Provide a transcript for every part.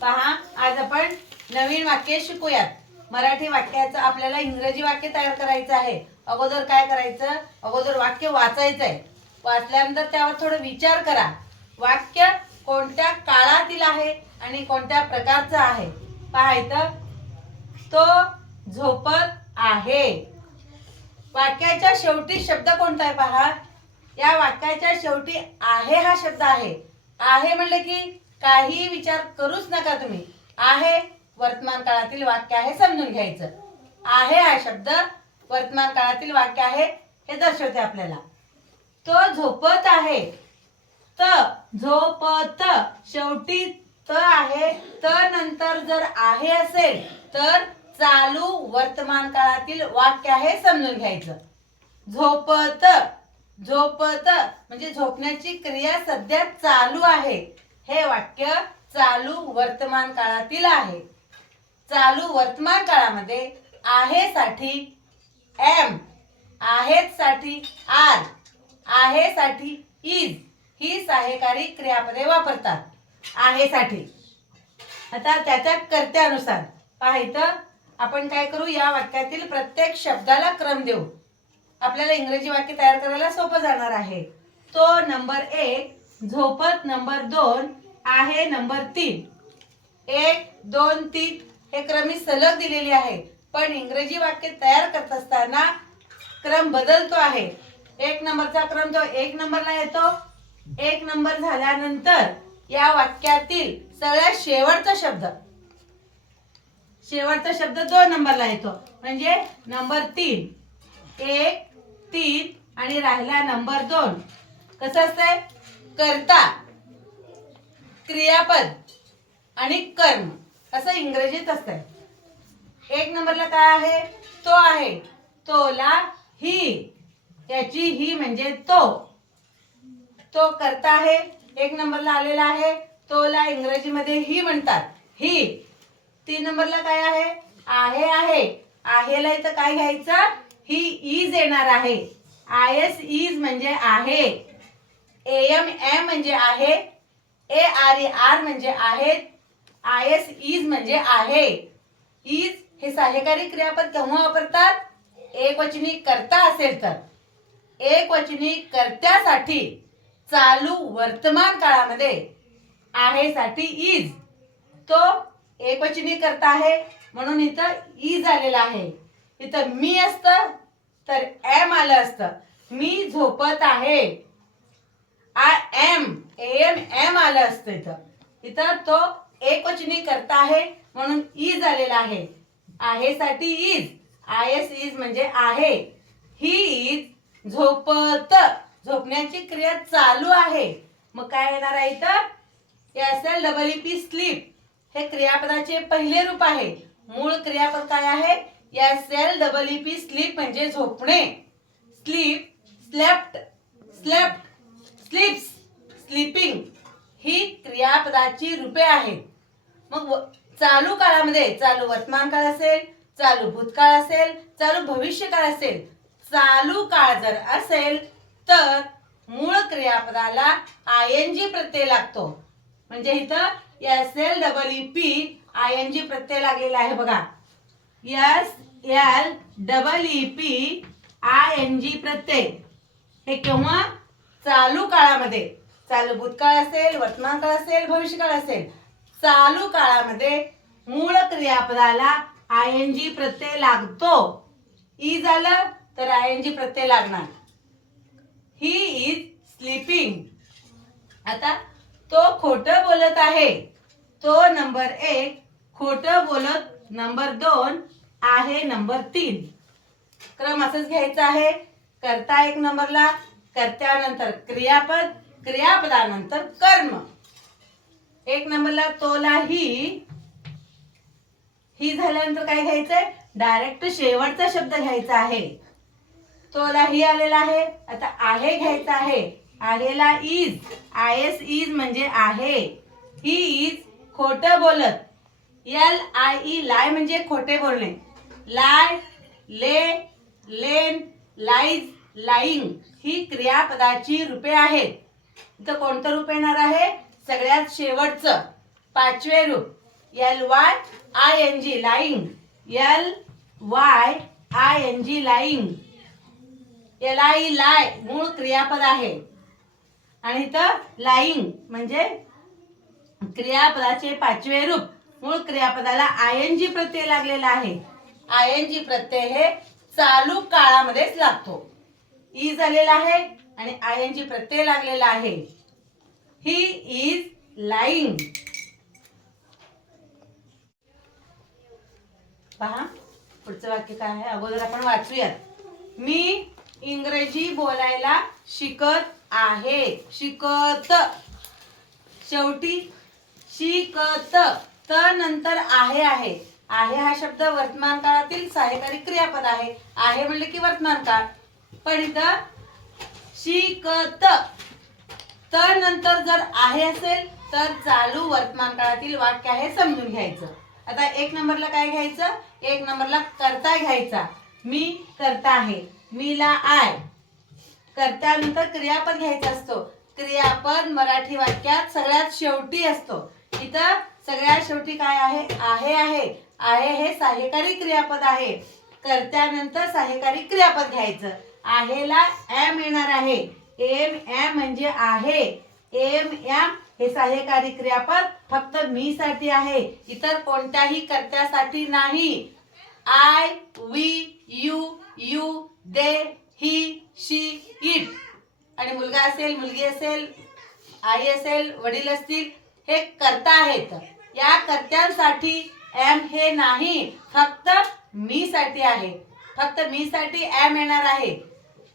पहा आज आपण नवीन वाक्य शिकूयात. मराठी वाक्याचं आपल्याला इंग्रजी वाक्य तयार करायचं आहे. अगोदर काय करायचं? अगोदर वाक्य वाचायचं आहे वाचल्यानंतर त्यावर थोडं विचार करा. वाक्य कोणत्या काळातील आहे आणि कोणत्या प्रकारचं आहे? पाहायचं तो झोपत आहे. वाक्याच्या शेवटी शब्द कोणता आहे पहा? या वाक्याच्या शेवटी आहे हा शब्द आहे. आहे म्हणले की काही विचार करूच नका तुम्ही. आहे वर्तमान काळातील वाक्य आहे समजून घ्यायचं. आहे हा शब्द वर्तमान काळातील वाक्य आहे हे दर्शवते आपल्याला. तो झोपत आहे. त झोपत. शेवटी त आहे. त नंतर जर आहे असेल तर चालू वर्तमान काळातील वाक्य आहे समजून घ्यायचं. झोपत. झोपत. म्हणजे झोपण्याची क्रिया सध्या चालू आहे. हे वाक्य चालू वर्तमान काळातील आहे. चालू वर्तमान काळामध्ये आहे साठी एम आहेत साठी आर आहे साठी इज ही सहाय्यकारी क्रियापदे वापरतात. आहे साठी आता त्याच्या कर्त्यानुसार पाहायचं आपण काय करू या वाक्यातील प्रत्येक शब्दाला क्रम देऊ. आपल्याला इंग्रजी वाक्य तयार करायला सोपं जाणार आहे. तो नंबर एक झोपत नंबर दोन आहे नंबर तीन. एक दोन तीन हे क्रमी सलग दिलेली आहे. पण इंग्रजी वाक्य तयार करत असताना क्रम बदलतो आहे. एक नंबरचा क्रम तो एक नंबरला येतो. एक नंबर झाल्यानंतर या वाक्यातील सगळ्यात शेवटचा शब्द शेवटचा शब्द दोन नंबरला येतो. म्हणजे नंबर तीन. एक तीन आणि राहिला नंबर दोन. कसं असतंय? करता क्रियापद आणि कर्म असं इंग्रजीत असत एक नंबरला काय आहे? तो आहे. तोला ही. याची ही म्हणजे तो. तो करता आहे. एक नंबरला आलेला आहे. तोला इंग्रजीमध्ये ही म्हणतात. ही. तीन नंबरला काय आहे? आहे आहे. आहेला इथं काय घ्यायचं? ही इज येणार आहे. आय एस इज म्हणजे आहे. ए एम एम म्हणजे आहे ए आर ई आर म्हणजे आहेत आय एस इज म्हणजे आहे. इज म्हणजे हे सहाय्यकारी क्रियापद केव्हा वापरतात? एक वचनी करता असेल तर. एक वचनी कर्त्यासाठी चालू वर्तमान काळामध्ये आहे साठी इज तो एकवचनी करता आहे म्हणून इथं इज आलेला आहे. इथं मी असतं तर एम आलं असतं. मी झोपत आहे. आय एम एम एम आलं असतं इथं. इथं तो एकवचनी करता आहे म्हणून e इज आलेला आहे. आहे साठी इज आय एस इज म्हणजे आहे. ही इज झोपत. झोपण्याची क्रिया चालू आहे. मग काय येणार आहे इथं? S L double E P sleep हे क्रियापदाचे पहिले रूप आहे. मूळ क्रियापद काय आहे? S L double E P sleep म्हणजे झोपणे. Sleep slept slept sleeps sleeping ही क्रियापदाची रूपे आहेत. मग व- चालू काळामध्ये चालू वर्तमान काळ असेल चालू भूतकाळ असेल चालू भविष्य काळ असेल चालू काळ जर असेल तर मूळ क्रियापदाला आय एन जी प्रत्यय लागतो. म्हणजे इथं S L double E P I N G प्रत्यय लागलेला आहे बघा. S L double E P I N G प्रत्यय. हे केव्हा? चालू काळामध्ये चालू भूतकाळ असेल वर्तमान काळ असेल भविष्य काळ असेल चालू काळामध्ये मूळ क्रियापदाला आय एन जी प्रत्यय लागतो. ई झालं तर आय एन जी प्रत्यय लागणार. ही इज स्लीपिंग आता तो खोट बोलत आहे. तो नंबर एक खोट बोलत नंबर दोन आहे नंबर तीन. क्रम असंच घ्यायचा आहे. करता एक नंबरला कर्त्यानंतर क्रियापद क्रियापदानंतर कर्म. एक नंबरला तोला ही ही झाल्यानंतर काय घ्यायचंय? डायरेक्ट शेवटचा शब्द घ्यायचा आहे. तोला ही आलेला आहे. आता आहे घ्यायचा आहे. आलेला इज आय एस इज म्हणजे आहे. ही इज खोट बोलत. एल आय ई लाय म्हणजे खोटे बोलणे. लाय ले लेन लाईज लाईंग ही क्रियापदाची रूपे आहेत. इथं कोणतं रूप येणार आहे? सगळ्यात शेवटचं पाचवे रूप. L Y I N G lying. L Y I N G lying. L I lie मूळ क्रियापद आहे. आणि इथं लाईंग म्हणजे क्रियापदाचे पाचवे रूप. मूळ क्रियापदाला आय एन जी प्रत्यय लागलेला आहे. आय एन जी प्रत्यय हे चालू काळामध्येच लागतो. ई झालेला आहे आणि आय एन जी प्रत्यय लागलेला आहे. ही इज लाईंग पहा पुढचं वाक्य काय आहे? अगोदर आपण वाचूयात. मी इंग्रजी बोलायला शिकत आहे. शिकत. शेवटी शिकत. त नंतर आहे आहे. आहे हा शब्द वर्तमान काळातील सहाय्यकारी क्रियापद आहे. आहे म्हणले की वर्तमान काळ. पण इथं शिकत. त नंतर जर आहे असेल तर चालू वर्तमान काळातील वाक्य आहे समजून घ्यायचं. आता एक नंबरला काय घ्यायचं? एक नंबरला करता घ्यायचा. मी करता आहे. मीला आय. कर्त्यानंतर क्रियापद घ्यायचा असतो. क्रियापद मराठी वाक्यात सगळ्यात शेवटी असतो. इथं सगळ्यात शेवटी काय आहे? आहे आहे. आहे हे सहाय्यकारी क्रियापद आहे. कर्त्यानंतर सहाय्यकारी क्रियापद घ्यायचं. आहेला एम येणार आहे. एम एम म्हणजे आहे. एम एम हे सहाय्यकारी क्रियापद फक्त मी साठी आहे. इतर कोणत्याही कर्त्यासाठी नाही. I we you you they he she it आणि मुलगा असेल मुलगी असेल आई असेल वडील असतील हे कर्ता आहेत. या कर्त्यांसाठी एम हे नाही. फक्त मी साठी आहे. फक्त मी साठी एम येणार आहे.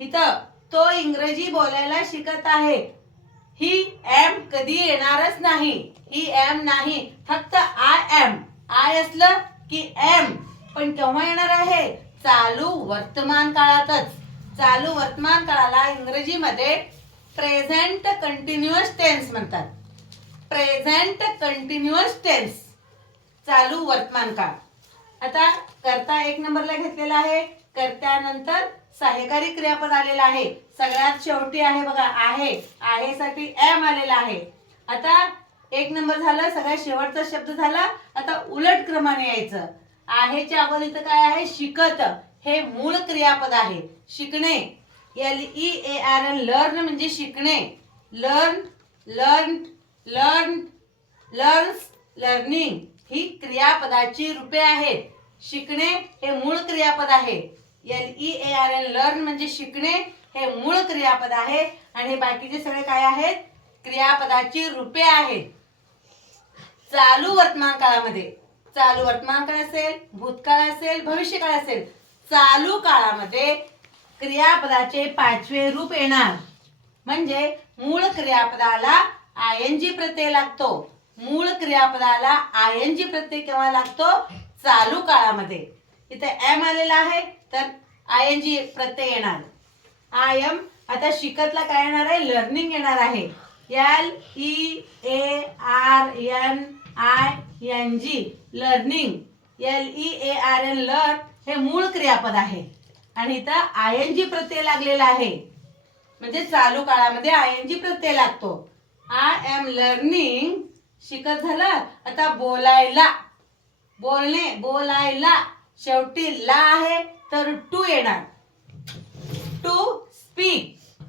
इथं तो इंग्रजी बोलायला शिकत आहे. ही एम कधी येणारच नाही. ही एम नाही. फक्त आय एम आय असलं की एम पण केव्हा येणार आहे? चालू वर्तमान काळातच. चालू वर्तमान काळाला इंग्रजीमध्ये प्रेझेंट कंटिन्युअस टेन्स म्हणतात. प्रेझेंट कंटिन्युअस टेन्स चालू वर्तमान काळ. आता करता एक नंबरला घेतलेला आहे. कर्त्यानंतर सहाय्यकारी क्रियापद आलेला आहे. सगळ्यात शेवटी आहे बघा आहे. आहे साठी एम आलेला आहे. आता एक नंबर झाला सगळ्यात शेवटचा शब्द झाला. आता उलट क्रमाने यायचं. आहेच्या अगोदर इथं काय आहे? शिकत. हे मूळ क्रियापद आहे. शिकणे. L E A R N learn म्हणजे शिकणे. Learn learn learn learns learning ही क्रियापदाची रूपे आहेत. शिकणे हे मूळ क्रियापद आहे. L E A R N learn म्हणजे शिकणे हे मूळ क्रियापद आहे. आणि हे बाकीचे सगळे काय आहेत? क्रियापदाची रूपे आहेत. चालू वर्तमान काळामध्ये चालू वर्तमान काळ असेल भूतकाळ असेल भविष्यकाळ असेल चालू काळामध्ये क्रियापदाचे पाचवे रूप येणार. म्हणजे मूळ क्रियापदाला आय एन जी प्रत्यय लागतो. मूळ क्रियापदाला आय एन जी प्रत्यय केव्हा लागतो? चालू काळामध्ये. इथे एम आलेला आहे तर आय एन जी प्रत्यय येणार. आय एम आता शिकतला काय येणार आहे? लर्निंग येणार आहे. L E A R N I N G learning L E A R N learn हे मूळ क्रियापद आहे. आणि इथं आय एन जी प्रत्यय लागलेला आहे. म्हणजे चालू काळामध्ये आय एन जी प्रत्यय लागतो. आय एम लर्निंग शिकत झालं आता बोलायला. बोलणे बोलायला. शेवटी ला आहे तर टू येणार. टू स्पीक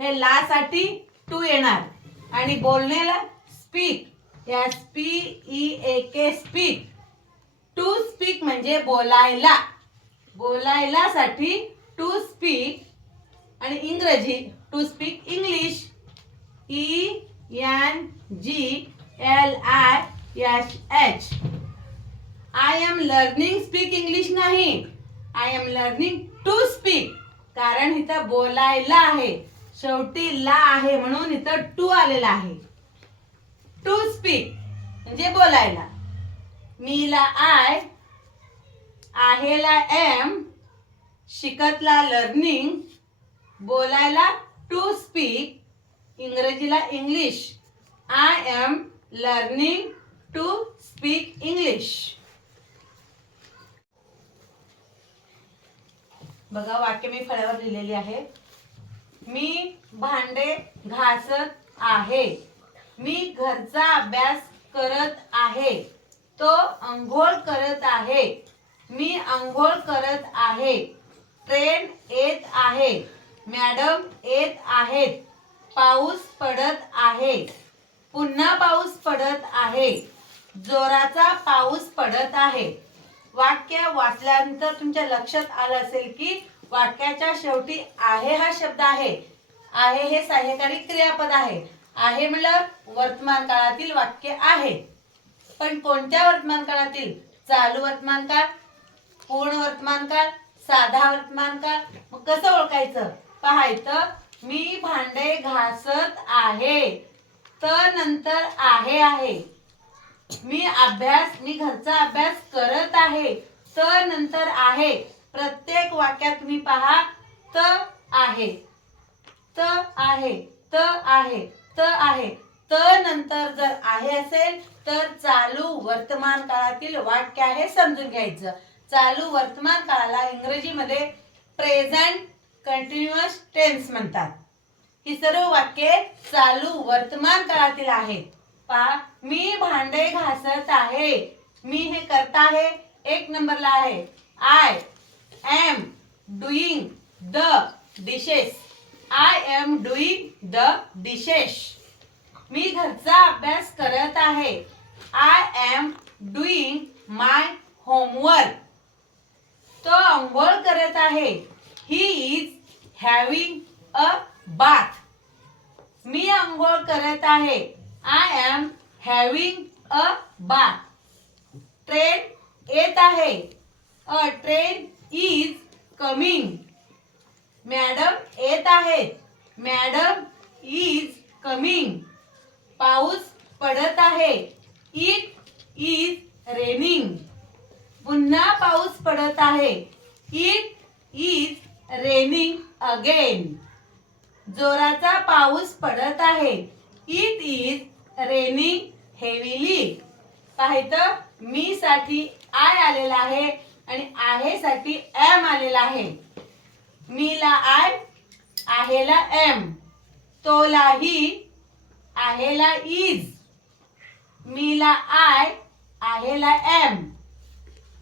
हे ला साठी टू येणार. आणि बोलण्याला स्पीक या S P E A K speak to speak म्हणजे बोलायला. बोलायला साठी टू स्पीक आणि इंग्रजी to speak English. E N G L I H H I am learning speak English नाही. I am learning to speak कारण इथं बोलायला आहे. शेवटी ला आहे म्हणून इथं टू आलेला आहे. टू स्पीक म्हणजे बोलायला. मीला आय आहेला एम शिकतला लर्निंग बोलायला टू स्पीक इंग्रजीला English I am learning to speak English बघा वाक्य मी फळ्यावर लिहिलेली आहे. मी भांडे घासत आहे. मी घरचा अभ्यास करत आहे. तो अंघोळ करत आहे. मी अंघोळ करत आहे. ट्रेन येत आहे. मॅडम येत आहेत. पाऊस पडत आहे. पुन्हा पाऊस पडत आहे. जोराचा पाऊस पडत आहे. वाक्य वाचल्यानंतर तुमच्या लक्षात आलं असेल की वाक्याच्या शेवटी आहे हा शब्द आहे. आहे हे सहाय्यकारी क्रियापद आहे. आहे म्हणलं वर्तमान काळातील वाक्य आहे. पण कोणत्या वर्तमान काळातील? चालू वर्तमान काळ पूर्ण वर्तमान काळ साधा वर्तमान काळ? मग कसं ओळखायचं? पाहायचं मी भांडे घासत आहे. तर नंतर आहे आहे. मी अभ्यास मी घरचा अभ्यास करत आहे त नंतर आहे. प्रत्येक वाक्यात तुम्ही पहा त आहे. त आहे त आहे त आहे. त नंतर जर आहे असेल तर चालू वर्तमान काळातील वाक्य आहे समजून घ्यायचं. चालू वर्तमान काळाला इंग्रजीमध्ये प्रेझेंट कंटिन्युअस टेन्स म्हणतात. ही सर्व वाक्ये चालू वर्तमान काळातील आहेत. पा मी भांडे घासत आहे. मी हे करता आहे. एक नंबरला आहे. I am doing the dishes I am doing the dishes मी घरचा अभ्यास करत आहे. I am doing my homework तो अंघोळ करत आहे. He is having a bath मी अंघोळ करत आहे. I am having a bath train येत आहे. A train is coming madam येत आहेत मॅडम इज कमिंग पाऊस पडत आहे. इट इज रेनिंग पुन्हा पाऊस पडत आहे. इट इज रेनिंग अगेन जोराचा पाऊस पडत आहे. इट इज रेनिंग हेवीली पाहितं मी साठी आय आलेला आहे आणि आहे साठी एम आलेला आहे. मीला आय आहेला एम तोला ही आहेला इज मीला आय आहेला एम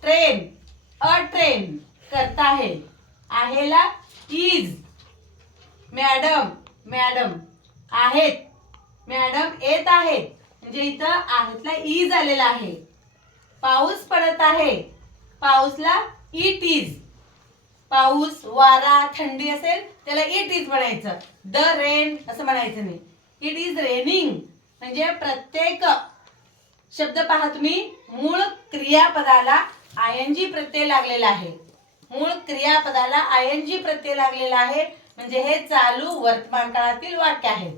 ट्रेन अ ट्रेन करता है आहेला इज मॅडम मॅडम आहेत. मॅडम येत आहेत. म्हणजे इथं आहेतला ई e झालेला आहे. पाऊस पडत आहे. पाऊसला e इट इज पाऊस वारा थंडी असेल त्याला e इट इज म्हणायचं. द रेन असं म्हणायचं नाही. इट इज रेनिंग म्हणजे प्रत्येक शब्द पहा तुम्ही. मूळ क्रियापदाला आय एन जी प्रत्यय लागलेला आहे. मूळ क्रियापदाला आय एन जी प्रत्यय लागलेला आहे. म्हणजे हे चालू वर्तमान काळातील वाक्य आहे.